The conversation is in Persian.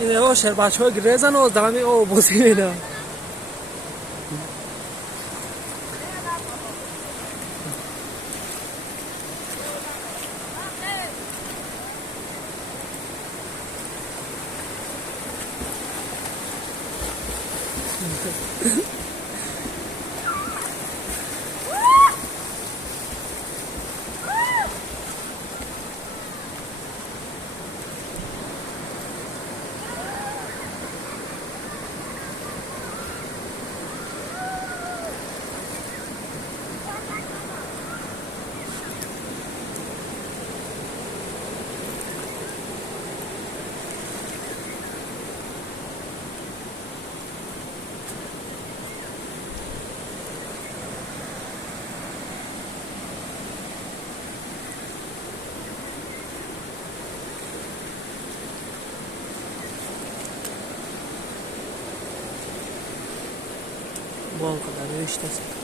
این آشر بچه ها گریزن و دمی او بوزی میده Волка, да, видишь, что